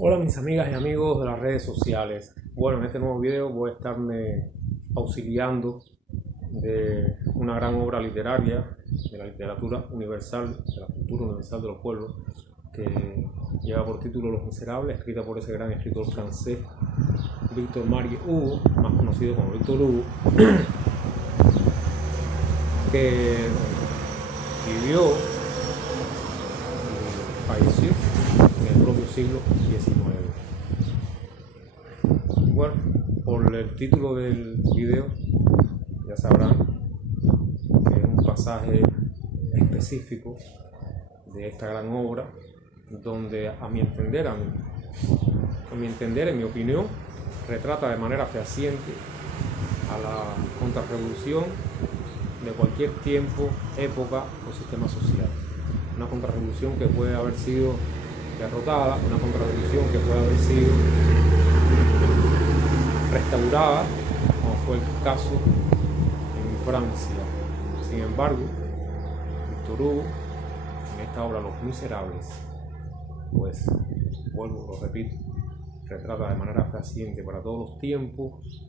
Hola mis amigas y amigos de las redes sociales. Bueno, en este nuevo video voy a estarme auxiliando de una gran obra literaria de la literatura universal, de la cultura universal de los pueblos, que lleva por título Los Miserables, escrita por ese gran escritor francés Victor Marie Hugo, más conocido como Victor Hugo, que vivió y falleció en el propio siglo XIX. Bueno, por el título del video ya sabrán que es un pasaje específico de esta gran obra donde a mi entender, en mi opinión, retrata de manera fehaciente a la contrarrevolución de cualquier tiempo, época o sistema social. Una contrarrevolución que puede haber sido derrotada, una contrarrevolución que puede haber sido restaurada, como fue el caso en Francia. Sin embargo, Victor Hugo, en esta obra Los Miserables, pues, lo repito, retrata de manera fehaciente para todos los tiempos,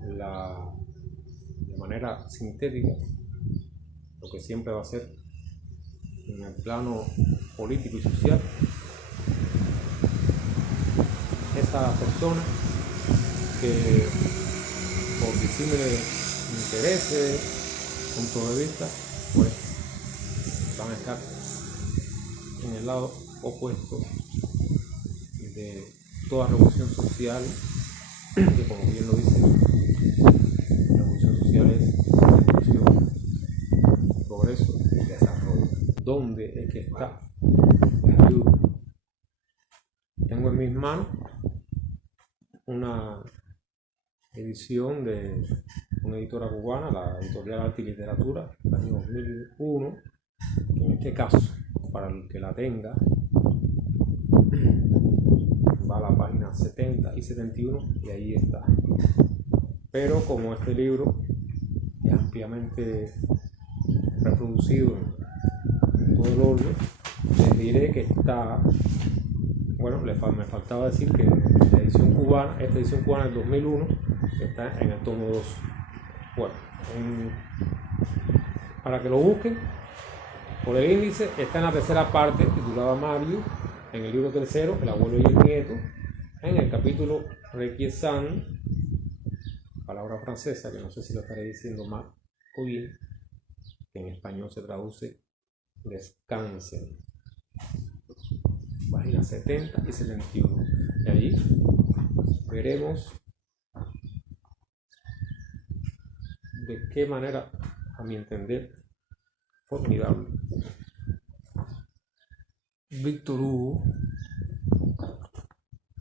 de manera sintética, lo que siempre va a ser en el plano político y social, esa persona que por disímiles intereses, puntos de vista, pues van a estar en el lado opuesto de toda revolución social, que como bien lo dice, la revolución social es revolución, progreso y desarrollo. ¿Dónde es que está la ayuda? Tengo en mis manos una edición de una editora cubana, la editorial Arte y Literatura, del año 2001, que en este caso, para el que la tenga, va a la página 70 y 71 y ahí está. Pero como este libro es ampliamente reproducido en todo el orden, les diré que está, bueno, me faltaba decir que esta edición cubana del 2001 está en el tomo 2. Bueno, para que lo busquen por el índice, está en la tercera parte titulada Mario, en el libro tercero, El abuelo y el nieto, en el capítulo Requiescant, palabra francesa que no sé si lo estaré diciendo mal o bien, que en español se traduce descansen, páginas 70 y 71. Y allí veremos de qué manera, a mi entender, formidable, Victor Hugo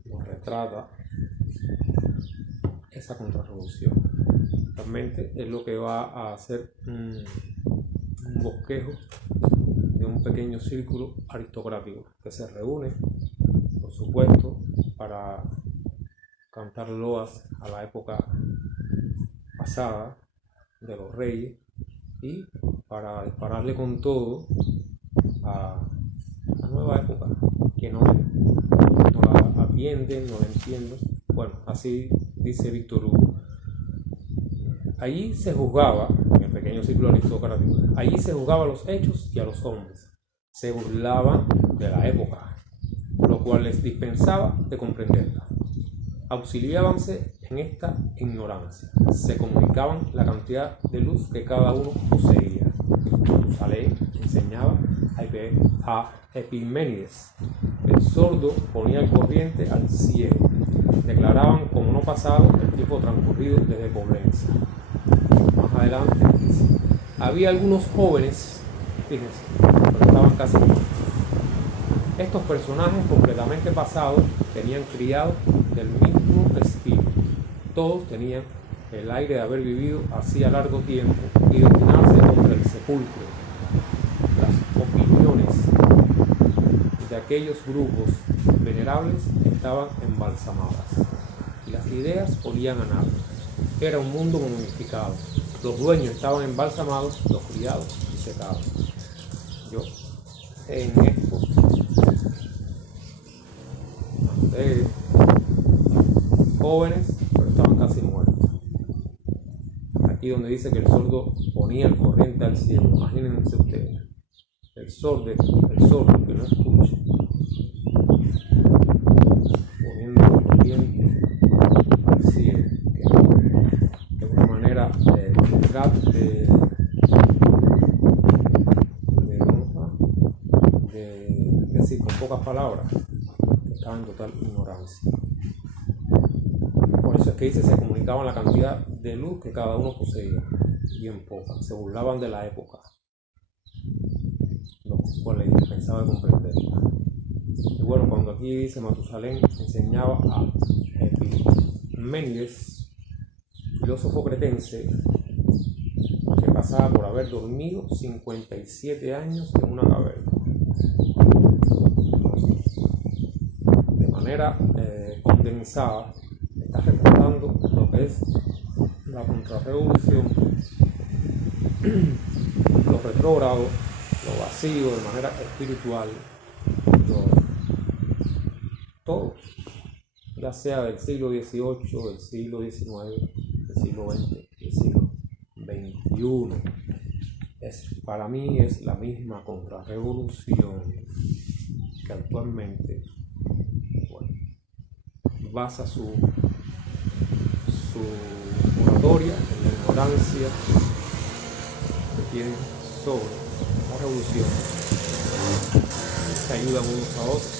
nos retrata esa contrarrevolución. Realmente es lo que va a hacer un bosquejo de un pequeño círculo aristocrático que se reúne, por supuesto, para cantar loas a la época pasada de los reyes y para dispararle con todo a la nueva época que no la atienden, no la entienden. Bueno, así dice Victor Hugo. Allí se juzgaba, en el pequeño círculo aristocrático, allí se juzgaba a los hechos y a los hombres. Se burlaban de la época, lo cual les dispensaba de comprenderla. Auxiliábanse en esta ignorancia. Se comunicaban la cantidad de luz que cada uno poseía. Matusalén enseñaba a Epiménides. El sordo ponía al corriente al ciego. Declaraban como no pasado el tiempo transcurrido desde Coblenza. Más adelante dice, había algunos jóvenes, fíjense, pero estaban casi muertos. Estos personajes completamente pasados tenían criados del mismo espíritu. Todos tenían el aire de haber vivido hacía largo tiempo y de opinarse contra el sepulcro. Las opiniones de aquellos grupos venerables estaban embalsamadas y las ideas olían a nada. Era un mundo momificado. Los dueños estaban embalsamados, los criados y secados. Yo en esto mujeres, jóvenes, pero estaban casi muertos. Aquí donde dice que el sordo ponía el corriente al cielo, imagínense ustedes, el sordo que no escucha, poniendo el corriente al cielo, que es una manera de decir con pocas palabras que estaba en total ignorancia. Por eso es que dice, se comunicaban la cantidad de luz que cada uno poseía, bien poca, se burlaban de la época, lo cual le pensaba comprender. Y bueno, cuando aquí dice Matusalén enseñaba a Epimenides, filósofo cretense, que pasaba por haber dormido 57 años en una caverna. De manera condensada, está recordando lo que es la contrarrevolución, lo retrógrado, lo vacío de manera espiritual, todo, ya sea del siglo XVIII, del siglo XIX, del siglo XX, del siglo XXI. Para mí es la misma contrarrevolución que actualmente, bueno, basa su oratoria en la ignorancia que tienen sobre la revolución. Se ayudan unos a otros,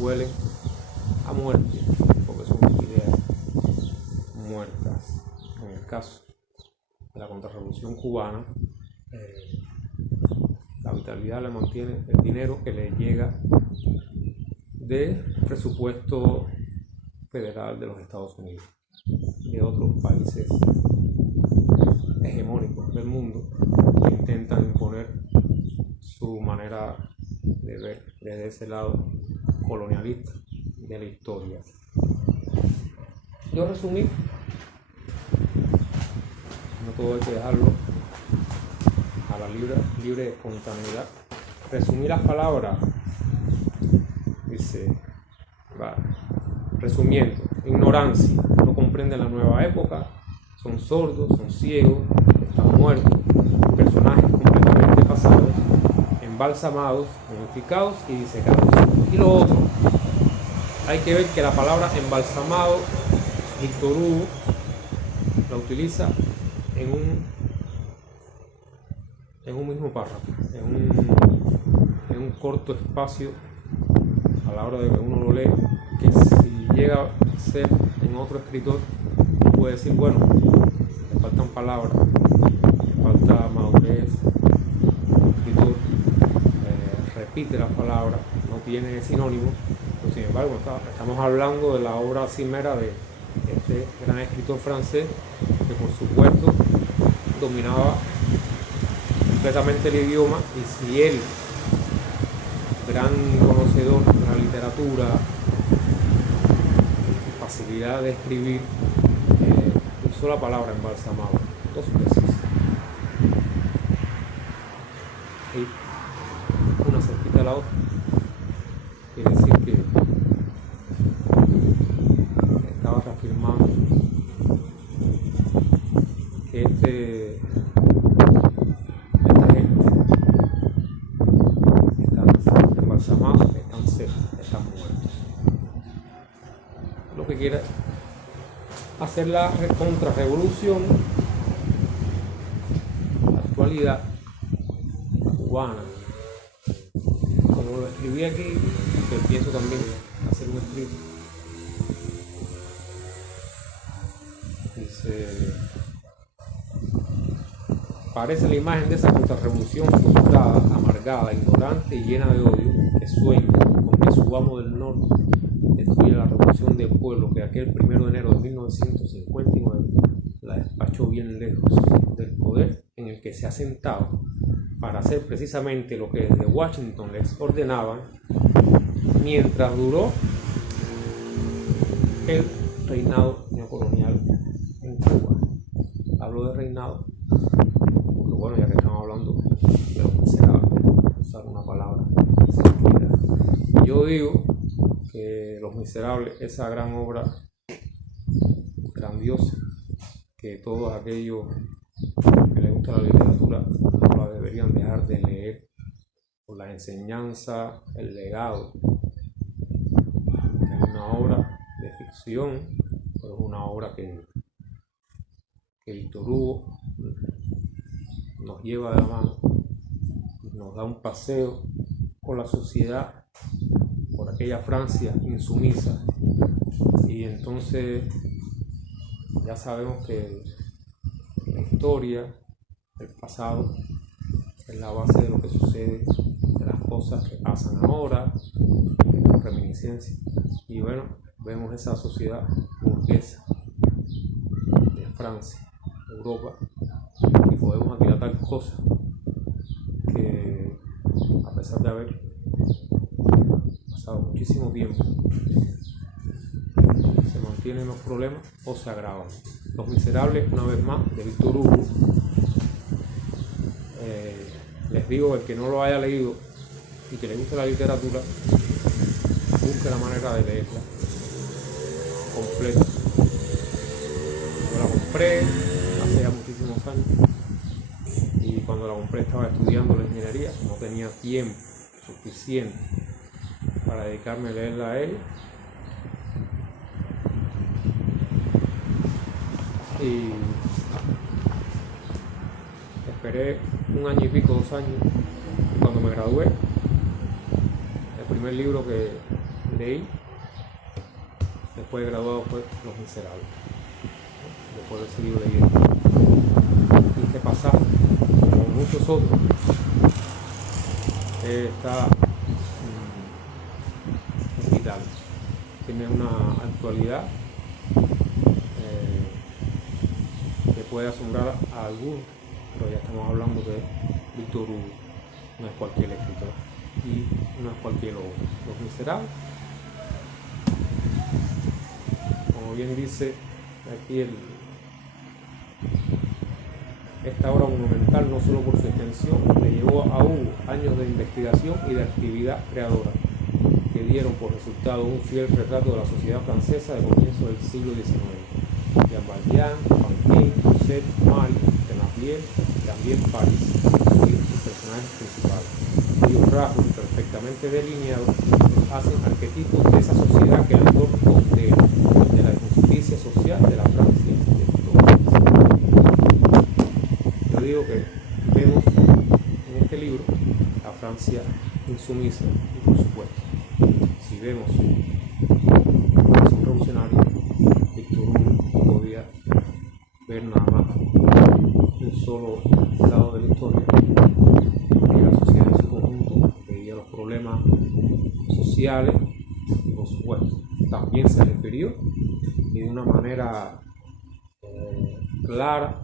huelen a muerte porque son ideas muertas. En el caso de la contrarrevolución cubana, la vitalidad le mantiene el dinero que le llega del presupuesto federal de los Estados Unidos, de otros países hegemónicos del mundo que intentan imponer su manera de ver desde ese lado colonialista de la historia. Yo resumí, no todo hay que dejarlo a la libre espontaneidad. Resumí las palabras, dice, resumiendo: ignorancia, no comprenden la nueva época, son sordos, son ciegos, están muertos, personajes completamente pasados, embalsamados, momificados y disecados. Y lo otro, hay que ver que la palabra embalsamado, Víctor Hugo la utiliza en un mismo párrafo, en un corto espacio, a la hora de que uno lo lee, que si llega a ser en otro escritor, puede decir, bueno, le faltan palabras, le falta madurez, el escritor repite las palabras, no tiene sinónimo, pero sin embargo estamos hablando de la obra cimera de este gran escritor francés, que por supuesto dominaba completamente el idioma, y si él, gran conocedor de la literatura, facilidad de escribir, usó la palabra embalsamado 2 veces, y una cerquita de la otra, quiere decir que estaba reafirmando que esta gente están embalsamados, están secos, están muertos. Lo que quiere hacer la contrarrevolución, la actualidad, la cubana, como lo escribí aquí, que pienso también hacer un escrito. Dice: parece la imagen de esa contrarrevolución frustrada, amargada, ignorante y llena de odio, que sueña con que su amo del norte destruya la revolución del pueblo que aquel 1 de enero de 1959 la despachó bien lejos del poder en el que se ha sentado para hacer precisamente lo que desde Washington les ordenaban mientras duró el reinado neocolonial en Cuba. Hablo de reinado porque, bueno, ya que estamos hablando de los miserables, usar una palabra que se entienda. Yo digo que Los Miserables, esa gran obra grandiosa, que todos aquellos que les gusta la literatura no la deberían dejar de leer por las enseñanzas, el legado. Es una obra de ficción, pero es una obra que Víctor Hugo nos lleva de la mano, nos da un paseo por la sociedad, por aquella Francia insumisa, y entonces ya sabemos que la historia, el pasado, es la base de lo que sucede, de las cosas que pasan ahora, de las reminiscencias. Y bueno, vemos esa sociedad burguesa de Francia, Europa, y podemos aquilatar cosas que, a pesar de haber pasado muchísimo tiempo, se mantienen los problemas o se agravan. Los Miserables, una vez más, de Víctor Hugo. Les digo, el que no lo haya leído y que le guste la literatura, busque la manera de leerla completa. Yo la compré hace ya muchísimos años, y cuando la compré estaba estudiando la ingeniería, no tenía tiempo suficiente para dedicarme a leerla a él, y esperé 1 año y pico, 2 años, y cuando me gradué, el primer libro que leí después de graduado fue Los Miserables. Después de seguir leyendo, y que pasar, como muchos otros, está vital, tiene una actualidad que puede asombrar a algunos, pero ya estamos hablando de Víctor Hugo, no es cualquier escritor y no es cualquier obra. Los Miserables, como bien dice aquí esta obra monumental, no solo por su extensión, le llevó a Hugo años de investigación y de actividad creadora, que dieron por resultado un fiel retrato de la sociedad francesa de comienzo del siglo XIX. Jean Valjean, Fantine, Cosette, Marie, Thénardier y también París, sus personajes principales, cuyos rasgos perfectamente delineados hacen arquetipos de esa sociedad que el autor condena, de la injusticia social de la Francia de entonces. Yo digo que vemos en este libro la Francia insumisa, y por supuesto, si vemos un revolucionario, Víctor Hugo no podía ver nada más un solo lado de la historia, que la sociedad en su conjunto veía los problemas sociales, y por supuesto también se refirió, y de una manera clara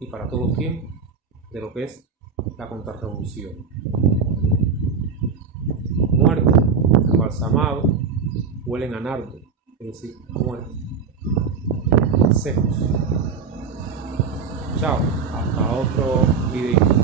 y para todos los tiempos, de lo que es la contrarrevolución. Muertos, embalsamados, huelen a nardo, es decir, muertos, secos. Chao, hasta otro video.